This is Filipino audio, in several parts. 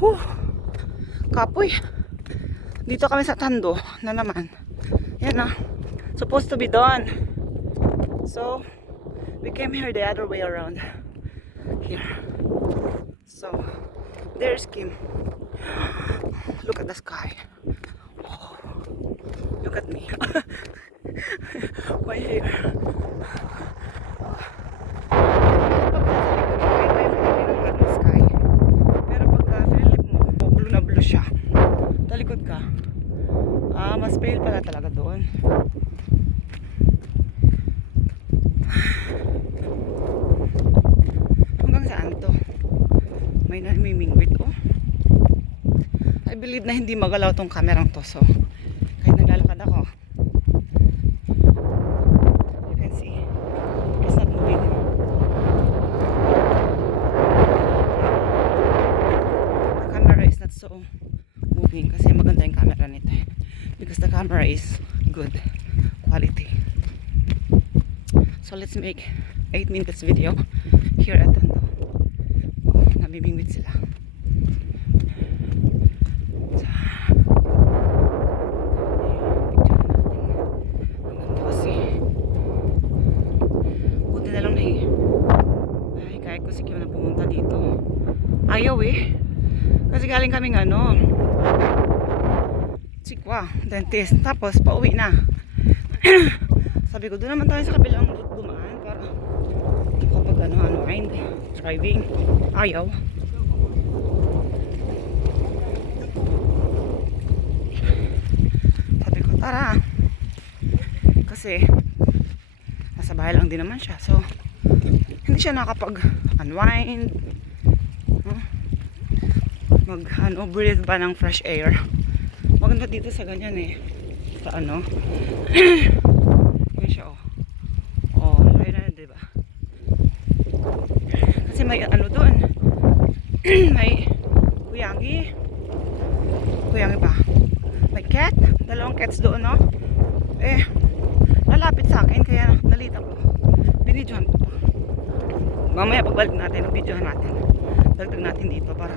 Huh, kapoy. Dito kami sa Tando na naman. Yan na. Supposed to be done. So, we came here the other way around. Here. So, there's Kim. Look at the sky. Oh, look at me. Why here? Sky. Pero pagka Philip mo, blue na blue siya. Talikod ka. Mas pale pala talaga doon. Hanggang saan to? May namimingwit oh. I believe na hindi magalaw tong kamerang to. So, kahit naglalakad ako, you can see it's not moving. The camera is not so moving kasi maganda yung camera nito eh. Because the camera is good quality. So let's make 8 minutes video here at Tando. Oh, nabibingwit sila. So, picture natin. Ang ganda kasi. Buti na lang ay kahit ko si Kim na pumunta dito. Ayaw eh. Kasi galing kaming Sikwa, dentist. Tapos pauwi na. Sabi ko, doon naman tayo sa kabilang dumaan para kapag unwind driving. Ayaw. Sabi ko, tara. Kasi nasa bahay lang din naman siya. So, hindi siya nakapag unwind. Breathe ba ng fresh air. Maganda dito sa ganyan eh. Sa yan siya layo na diba? Kasi may doon. May kuyangi ba? May cat. Dalawang cats doon no? Lalapit sa akin kaya nalita ko. Binidyohan ko pa. Mamaya pagbalik natin, videohan natin. Dagdag natin dito para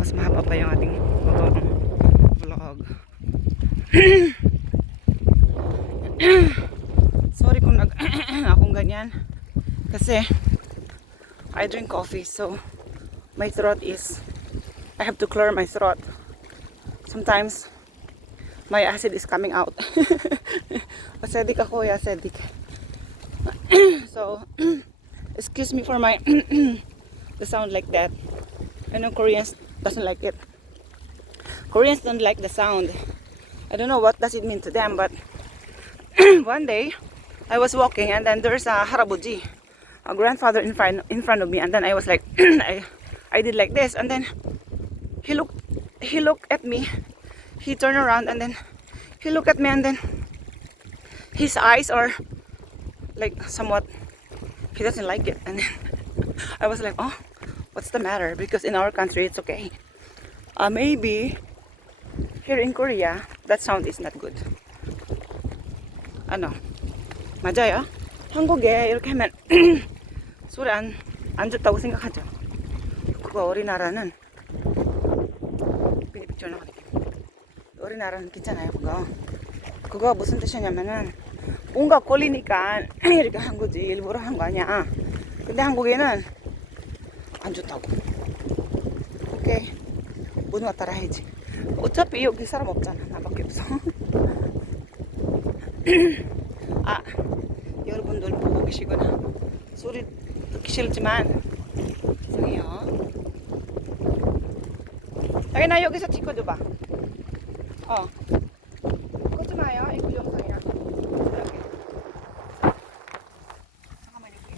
mas mahaba pa yung ating vlog. Sorry kung akong ganyan kasi I drink coffee so my throat is I have to clear my throat. Sometimes my acid is coming out. Acidic ako, acidic. So excuse me for my the sound like that. I know Koreans doesn't like it. Koreans don't like the sound. I don't know what does it mean to them, but one day I was walking and then there's a harabuji, a grandfather in front of me, and then I was like I did like this, and then he looked at me, he turned around and then he looked at me, and then his eyes are like somewhat, he doesn't like it, and then I was like, oh, what's the matter? Because in our country it's okay. Maybe here in Korea that sound is not good. 맞아요. 한국에 이렇게 하면 소리 안 좋다고 생각하죠. 그거 우리나라는 우리나라는 괜찮아요. 그거 무슨 뜻이냐면은 뭔가 걸리니까 이렇게 한 거지, 일부러 한 거 아니야. 근데 한국에는 안 좋다고. 오케이, 모든 거 따라 해야지. 어차피 여기 사람 없잖아. 나밖에 없어. 여러분들 보고 계시구나. 소리 듣기 싫지만 죄송해요. 나 여기서 찍어줘봐. 걷지 마요. 이거 영상이야. 이렇게. 잠깐만 이렇게.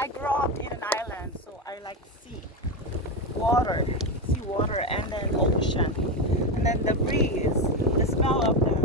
I grew up in an island, so I like sea, water, and then ocean, and then the breeze, the smell of the